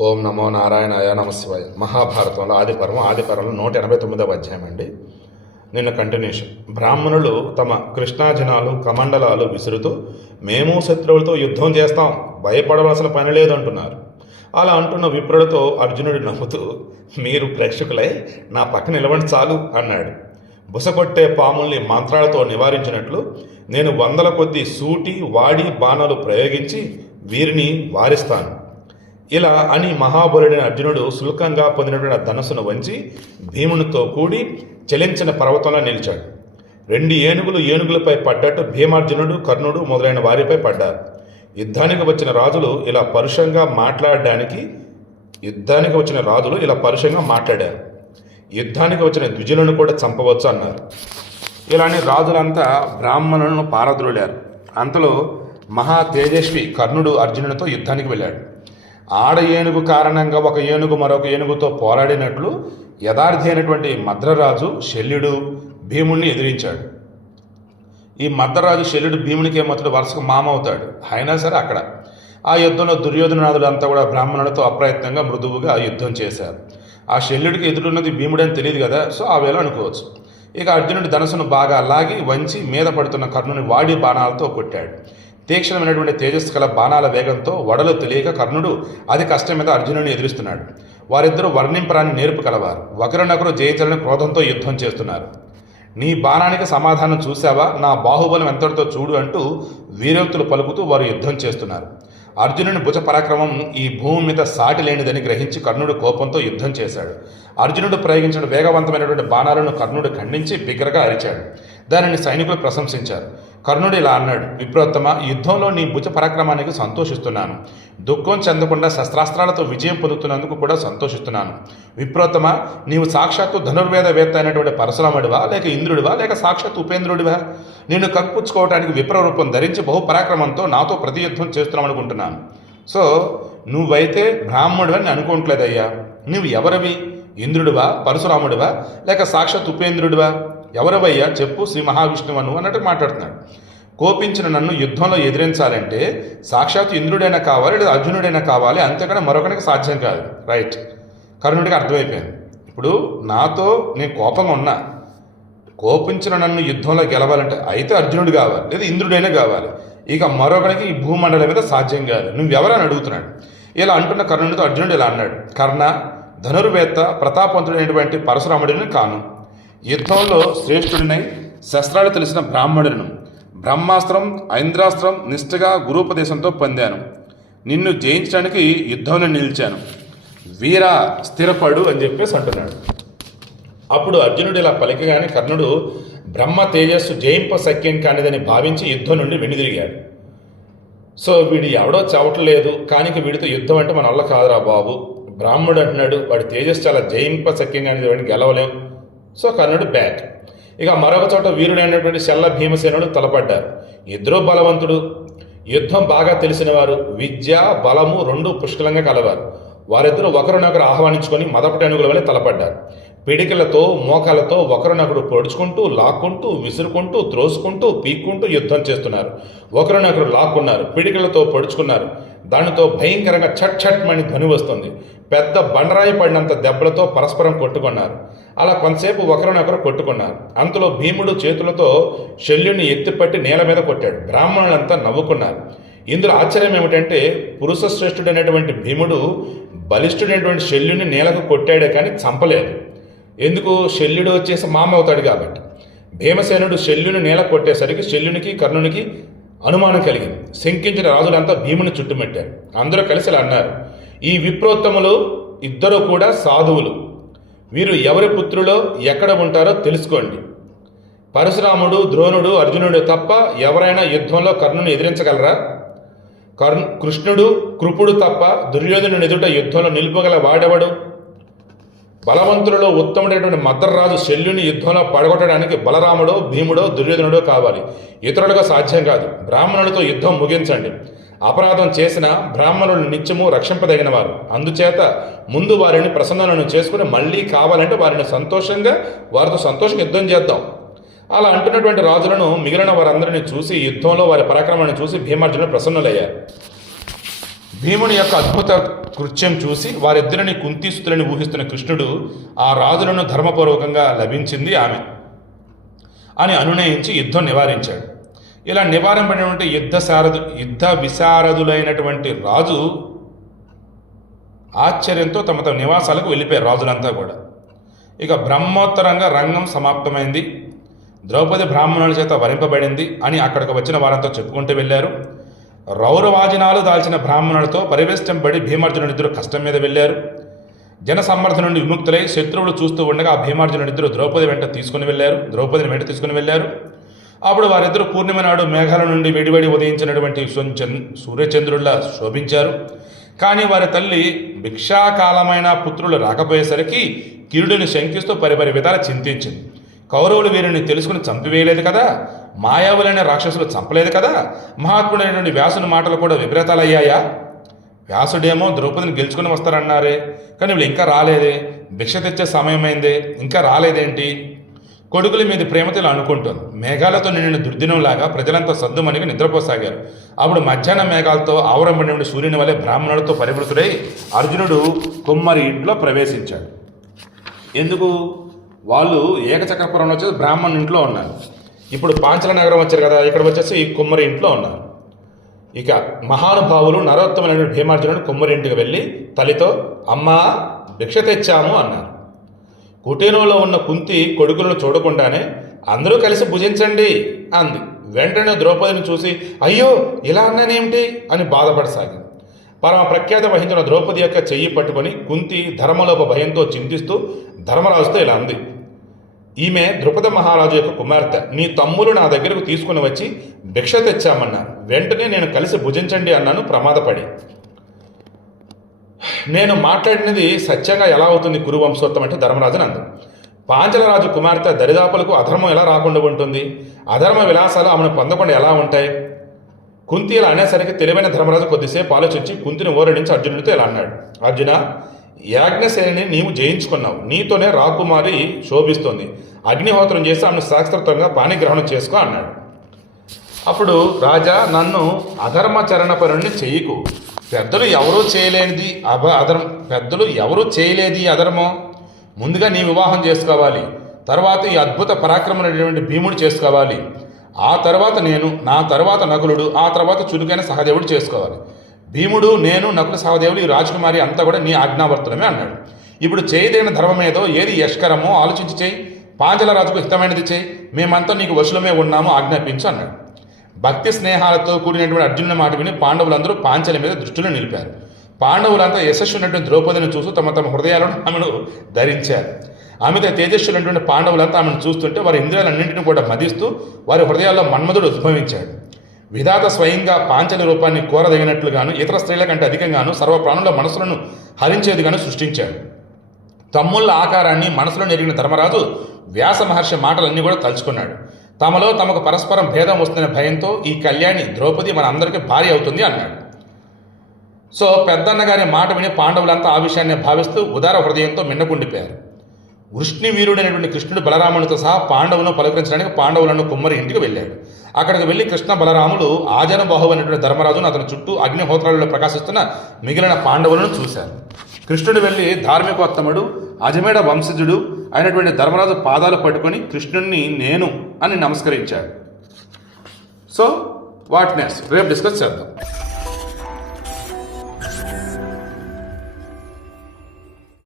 ఓం నమో నారాయణాయ నమశివాయ. మహాభారతంలో ఆది పర్వం ఆది పర్వంలో నూట ఎనభై తొమ్మిదవ అధ్యాయం అండి. నిన్న కంటిన్యూషన్ బ్రాహ్మణులు తమ కృష్ణాజనాలు కమండలాలు విసురుతూ మేము శత్రువులతో యుద్ధం చేస్తాం భయపడవలసిన పని లేదంటున్నారు. అలా అంటున్న విప్రులతో అర్జునుడు నవ్వుతూ మీరు ప్రేక్షకులై నా పక్క నిలవండి చాలు అన్నాడు. బుసగొట్టే పాముల్ని మంత్రాలతో నివారించినట్లు నేను వందల కొద్ది సూటి వాడి బాణాలు ప్రయోగించి వీరిని వారిస్తాను. ఇలా అని మహాబలుడైన అర్జునుడు శుల్కంగా పొందినటువంటి ధనస్సును వంచి భీమునితో కూడి చలించిన పర్వతంలో నిలిచాడు. రెండు ఏనుగులు ఏనుగులపై పడ్డట్టు భీమార్జునుడు కర్ణుడు మొదలైన వారిపై పడ్డారు. యుద్ధానికి వచ్చిన రాజులు ఇలా పరుషంగా మాట్లాడడానికి యుద్ధానికి వచ్చిన రాజులు ఇలా పరుషంగా మాట్లాడారు. యుద్ధానికి వచ్చిన ద్విజులను కూడా చంపవచ్చు అన్నారు. ఇలాని రాజులంతా బ్రాహ్మణులను పారద్రోలారు. అంతలో మహా తేజస్వి కర్ణుడు అర్జునునితో యుద్ధానికి వెళ్ళాడు. ఆడ ఏనుగు కారణంగా ఒక ఏనుగు మరొక ఏనుగుతో పోరాడినట్లు యథార్థి అయినటువంటి మద్రరాజు శల్యుడు భీముణ్ణి ఎదిరించాడు. ఈ మద్రరాజు శల్యుడు భీమునికి ఏమవుతాడు? వరుసకు మామ అవుతాడు అయినా సరే అక్కడ ఆ యుద్ధంలో దుర్యోధనాదులు అంతా కూడా బ్రాహ్మణులతో అప్రయత్నంగా మృదువుగా ఆ యుద్ధం చేశారు. ఆ శల్యుడికి ఎదురున్నది భీముడని తెలియదు కదా? సో ఆ వేళ అనుకోవచ్చు. ఇక అర్జునుడి ధనసును బాగా లాగి వంచి మీద పడుతున్న కర్ణుని వాడి బాణాలతో కొట్టాడు. తీక్షణమైనటువంటి తేజస్సు కల బాణాల వేగంతో వడలు తెలియక కర్ణుడు అతి కష్టం మీద అర్జునుడిని ఎదురిస్తున్నాడు. వారిద్దరూ వర్ణింపరాని నేర్పు కలవారు. ఒకరినొకరు జయించాలని క్రోధంతో యుద్ధం చేస్తున్నారు. నీ బాణానికి సమాధానం చూశావా? నా బాహుబలం ఎంతటితో చూడు అంటూ వీరోక్తులు పలుకుతూ వారు యుద్ధం చేస్తున్నారు. అర్జునుని భుజ పరాక్రమం ఈ భూమి మీద సాటి లేనిదని గ్రహించి కర్ణుడు కోపంతో యుద్ధం చేశాడు. అర్జునుడు ప్రయోగించిన వేగవంతమైనటువంటి బాణాలను కర్ణుడు ఖండించి బిగ్గరగా అరిచాడు. దానిని సైనికులు ప్రశంసించారు. కర్ణుడు ఇలా అన్నాడు విప్రోత్తమ యుద్ధంలో నీ భుజ పరాక్రమానికి సంతోషిస్తున్నాను. దుఃఖం చెందకుండా శస్త్రాస్త్రాలతో విజయం పొందుతున్నందుకు కూడా సంతోషిస్తున్నాను. విప్రోత్తమ నీవు సాక్షాత్తు ధనుర్వేదవేత్త అయినటువంటి పరశురాముడివా లేక ఇంద్రుడివా లేక సాక్షాత్ ఉపేంద్రుడివా? నిన్ను కక్కుపుచ్చుకోవడానికి విప్రరూపం ధరించి బహుపరాక్రమంతో నాతో ప్రతి యుద్ధం చేస్తున్నామనుకుంటున్నాను సో నువ్వైతే బ్రాహ్మణుడని అనుకోవట్లేదయ్యా. నువ్వు ఎవరివి? ఇంద్రుడివా? పరశురాముడివా? లేక సాక్షాత్ ఉపేంద్రుడివా? ఎవరవయ్యా చెప్పు శ్రీ మహావిష్ణువను అన్నట్టు మాట్లాడుతున్నాడు. కోపించిన నన్ను యుద్ధంలో ఎదిరించాలంటే సాక్షాత్ ఇంద్రుడైనా కావాలి లేదా అర్జునుడైనా కావాలి అంతేకాని మరొకరికి సాధ్యం కాదు. రైట్. కర్ణుడికి అర్థమైపోయింది. ఇప్పుడు నాతో నేను కోపంగా ఉన్నా. కోపించిన నన్ను యుద్ధంలో గెలవాలంటే అయితే అర్జునుడు కావాలి లేదా ఇంద్రుడైనా కావాలి. ఇక మరొకరికి ఈ భూమండలం మీద సాధ్యం కాదు. నువ్వెవరని అడుగుతున్నాడు. ఇలా అంటున్న కర్ణుడితో అర్జునుడు ఇలా అన్నాడు. కర్ణ ధనుర్వేత్త ప్రతాపవంతుడైనటువంటి పరశురాముడిని కాను. యుద్ధంలో శ్రేష్ఠుడినై శస్త్రాలు తెలిసిన బ్రాహ్మణులను బ్రహ్మాస్త్రం ఐంద్రాస్త్రం నిష్ఠగా గురూపదేశంతో పొందాను. నిన్ను జయించడానికి యుద్ధంలో నిలిచాను. వీర స్థిరపడు అని చెప్పేసి అంటున్నాడు. అప్పుడు అర్జునుడు ఇలా పలికగానే కర్ణుడు బ్రహ్మ తేజస్సు జయింప సఖ్యం కానిదని భావించి యుద్ధం నుండి వెనుదిరిగాడు సో వీడు ఎవడో చవటలేదు కానీ వీడితో యుద్ధం అంటే మన వల్ల కాదురా బాబు. బ్రాహ్మణుడు అంటున్నాడు వాడి తేజస్సు చాలా జయింప సఖ్యం కానిది వాడిని గెలవలేం. సో కర్ణుడు బ్యాక్. ఇక మరొక చోట వీరుడైనటువంటి శల్ల భీమసేనుడు తలపడ్డారు. ఇద్దరు బలవంతుడు. యుద్ధం బాగా తెలిసిన వారు విద్య బలము రెండు పుష్కలంగా కలవారు. వారిద్దరూ ఒకరినొకరు ఆహ్వానించుకొని మదపటేనుగుల వలె తలపడ్డారు. పిడికలతో మోకాలతో ఒకరినొకరు పొడుచుకుంటూ లాక్కుంటూ విసురుకుంటూ త్రోసుకుంటూ పీక్కుంటూ యుద్ధం చేస్తున్నారు. ఒకరినొకరు లాక్కున్నారు పిడికలతో పొడుచుకున్నారు. దానితో భయంకరంగా చట్ చట్ మని ధ్వని వస్తుంది. పెద్ద బండరాయి పడినంత దెబ్బలతో పరస్పరం కొట్టుకున్నారు. అలా కొంతసేపు ఒకరినొకరు కొట్టుకున్నారు. అంతలో భీముడు చేతులతో శల్యుని ఎత్తిపట్టి నేల మీద కొట్టాడు. బ్రాహ్మణులంతా నవ్వుకున్నారు. ఇందులో ఆశ్చర్యం ఏమిటంటే పురుష శ్రేష్ఠుడైనటువంటి భీముడు బలిష్ఠుడైనటువంటి శల్యుని నేలకు కొట్టాడే కానీ చంపలేదు. ఎందుకు? శల్యుడు వచ్చేసి మామ అవుతాడు కాబట్టి. భీమసేనుడు శల్యుని నేల కొట్టేసరికి శల్యునికి కర్ణునికి అనుమానం కలిగింది. శంకించిన రాజులంతా భీముని చుట్టుముట్టారు. అందరూ కలిసి అన్నారు ఈ విప్రోత్తములు ఇద్దరు కూడా సాధువులు. వీరు ఎవరి పుత్రులో ఎక్కడ ఉంటారో తెలుసుకోండి. పరశురాముడు ద్రోణుడు అర్జునుడు తప్ప ఎవరైనా యుద్ధంలో కర్ణుని ఎదిరించగలరా? కర్ణ కృష్ణుడు కృపుడు తప్ప దుర్యోధను ఎదుట యుద్ధంలో నిలుపగల వాడెవడు? బలవంతులలో ఉత్తముడైనటువంటి మద్దర్రాజు శల్యుని యుద్ధంలో పడగొట్టడానికి బలరాముడో భీముడో దుర్యోధనుడో కావాలి. ఇతరులుగా సాధ్యం కాదు. బ్రాహ్మణులతో యుద్ధం ముగించండి. అపరాధం చేసిన బ్రాహ్మణులు నిత్యము రక్షింపదగిన వారు అందుచేత ముందు వారిని ప్రసన్నలను చేసుకుని మళ్ళీ కావాలంటే వారిని సంతోషంగా వారితో సంతోషంగా యుద్ధం చేద్దాం. అలా అంటున్నటువంటి రాజులను మిగిలిన వారందరిని చూసి యుద్ధంలో వారి పరాక్రమాన్ని చూసి భీమార్జునుడు ప్రసన్నులయ్యారు. భీముని యొక్క అద్భుత కృత్యం చూసి వారిద్దరిని కుంతీసుతులని ఊహిస్తున్న కృష్ణుడు ఆ రాజులను ధర్మపూర్వకంగా లభించింది ఆమె అని అనునయించి యుద్ధం నివారించాడు. ఇలా నివారింపడినటువంటి యుద్ధ సారథు యుద్ధ విశారదులైనటువంటి రాజు ఆశ్చర్యంతో తమ తమ నివాసాలకు వెళ్ళిపోయారు రాజులంతా కూడా. ఇక బ్రహ్మోత్తరంగా రంగం సమాప్తమైంది. ద్రౌపది బ్రాహ్మణుల చేత వరింపబడింది అని అక్కడికి వచ్చిన వారంతో చెప్పుకుంటూ వెళ్ళారు. రౌరవాజనాలు దాల్చిన బ్రాహ్మణులతో పరివేష్టింపబడి భీమార్జునుడిద్దరు కష్టం మీద వెళ్ళారు. జన నుండి విముక్తులై శత్రువులు చూస్తూ ఉండగా ఆ భీమార్జునుడిద్దరు ద్రౌపది వెంట తీసుకుని వెళ్ళారు. ద్రౌపదిని వెంట తీసుకుని వెళ్ళారు. అప్పుడు వారిద్దరు పూర్ణిమ నాడు మేఘాల నుండి వెడివడి ఉదయించినటువంటి సూర్యచంద్- సూర్యచంద్రుల్లా శోభించారు. కానీ వారి తల్లి భిక్షాకాలమైన పుత్రులు రాకపోయేసరికి కిరుడిని శంకిస్తూ పరిపరి విధాలు చింతించింది. కౌరవులు వీరిని తెలుసుకుని చంపివేయలేదు కదా? మాయావులైన రాక్షసులు చంపలేదు కదా? మహాత్ముడైనటువంటి వ్యాసుని మాటలు కూడా విపరీతాలయ్యాయా? వ్యాసుడేమో ద్రౌపదిని గెలుచుకుని వస్తారన్నారే. కానీ వీళ్ళు ఇంకా రాలేదే. భిక్ష తెచ్చే సమయమైందే. ఇంకా రాలేదేంటి? కొడుకుల మీద ప్రేమతో ఇలా అనుకుంటుంది మేఘాలతో నిండిన దుర్దినంలాగా ప్రజలంతా సద్దుమణిగా నిద్రపోసాగారు. అప్పుడు మధ్యాహ్న మేఘాలతో ఆవరంపడిన సూర్యుని వలె బ్రాహ్మణులతో పరివృతుడై అర్జునుడు కుమ్మరి ఇంట్లో ప్రవేశించాడు. ఎందుకు? వాళ్ళు ఏకచక్రపురంలో వచ్చేసి బ్రాహ్మణ్ ఇంట్లో ఉన్నారు. ఇప్పుడు పాంచల నగరం వచ్చారు కదా ఇక్కడ వచ్చేసి కుమ్మరి ఇంట్లో ఉన్నారు. ఇక మహానుభావులు నరోత్తమైన భీమార్జునుడు కుమ్మరి ఇంటికి వెళ్ళి తల్లితో అమ్మా భిక్ష తెచ్చాము అన్నారు. కుటీరంలో ఉన్న కుంతి కొడుకులను చూడకుండానే అందరూ కలిసి భుజించండి అంది. వెంటనే ద్రౌపదిని చూసి అయ్యో ఇలా అన్నానేమిటి? అని బాధపడసాగింది. పరమ ప్రఖ్యాత వహించిన ద్రౌపది యొక్క చెయ్యి పట్టుకొని కుంతి ధర్మలోప భయంతో చింతిస్తూ ధర్మరాజుతో ఇలా అంది. ఈమె ద్రుపద మహారాజు యొక్క కుమార్తె. నీ తమ్ములు నా దగ్గరకు తీసుకుని వచ్చి భిక్ష తెచ్చామన్నారు. వెంటనే నేను కలిసి భుజించండి అన్నాను ప్రమాదపడి. నేను మాట్లాడినది సత్యంగా ఎలా అవుతుంది కురువంశోత్తం అంటే ధర్మరాజు అంది. పాంచలరాజు కుమార్తె దరిదాపులకు అధర్మం ఎలా రాకుండా ఉంటుంది? అధర్మ విలాసాలు ఆమెను పొందకుండా ఎలా ఉంటాయి? కుంతి ఇలా అనేసరికి తెలివైన ధర్మరాజు కొద్దిసేపు ఆలోచించి కుంతిని ఓరడించి అర్జునుడితో ఇలా అన్నాడు. అర్జున యాజ్ఞశైలిని నీవు జయించుకున్నావు. నీతోనే రాకుమారి శోభిస్తోంది. అగ్నిహోత్రం చేసి ఆమెను శాస్త్రత్వంగా పాణిగ్రహణం చేసుకో అన్నాడు. అప్పుడు రాజా నన్ను అధర్మచరణ పరుణ్ణి చెయ్యకు పెద్దలు ఎవరూ చేయలేనిది అభ అధర్మ పెద్దలు ఎవరూ చేయలేది అధర్మం? ముందుగా నీ వివాహం చేసుకోవాలి. తర్వాత ఈ అద్భుత పరాక్రమమైనటువంటి భీముడు చేసుకోవాలి. ఆ తర్వాత నేను నా తర్వాత నకులుడు ఆ తర్వాత చురుకైన సహదేవుడు చేసుకోవాలి. భీముడు నేను నకుల సహదేవులు ఈ రాజకుమారి అంతా కూడా నీ ఆజ్ఞావర్తులమే అన్నాడు. ఇప్పుడు చేయదగిన ధర్మం ఏదో ఏది యష్కరమో ఆలోచించి చేయి. పాంచల రాజుకు హితమైనది చేయి. మేమంతా నీకు వశులమే ఉన్నాము ఆజ్ఞాపించు అన్నాడు. భక్తి స్నేహాలతో కూడినటువంటి అర్జునుని మాట విని పాండవులందరూ పాంచల మీద దృష్టిలో నిలిపారు. పాండవులంతా యశస్సునటువంటి ద్రౌపదిని చూస్తూ తమ తమ హృదయాలను ఆమెను ధరించారు. ఆమెతో తేజస్సులైనటువంటి పాండవులంతా ఆమెను చూస్తుంటే వారి ఇంద్రియాలన్నింటినీ కూడా మదిస్తూ వారి హృదయాల్లో మన్మధుడు ఉద్భవించాడు. విధాత స్వయంగా పాంచల రూపాన్ని కోరదగినట్లుగాను ఇతర స్త్రీల కంటే అధికంగాను సర్వప్రాణుల మనసులను హరించేదిగాను సృష్టించాడు తమ్ముళ్ళ ఆకారాన్ని మనసులో నెరిగిన ధర్మరాజు వ్యాస మహర్షి మాటలన్నీ కూడా తలుచుకున్నాడు. తమలో తమకు పరస్పరం భేదం వస్తున్న భయంతో ఈ కళ్యాణి ద్రౌపది మన అందరికీ భార్య అవుతుంది అన్నాడు. సో పెద్దన్న గారి మాట విని పాండవులంతా ఆ విషయాన్ని భావిస్తూ ఉదార హృదయంతో మిన్నకుండిపోయారు. వృష్ణి వీరుడైనటువంటి కృష్ణుడు బలరామునితో సహా పాండవులను పలకరించడానికి పాండవులను కుమ్మరి ఇంటికి వెళ్ళాడు. అక్కడికి వెళ్ళి కృష్ణ బలరాములు ఆజన అనేటువంటి ధర్మరాజును అతని చుట్టూ అగ్నిహోత్రాలలో ప్రకాశిస్తున్న మిగిలిన పాండవులను చూశారు. కృష్ణుడు వెళ్ళి ధార్మికోత్తముడు అజమేడ వంశజుడు అయినటువంటి ధర్మరాజు పాదాలు పట్టుకొని కృష్ణుణ్ణి నేను అని నమస్కరించాడు. So what next? రేపు డిస్కస్ చేద్దాం.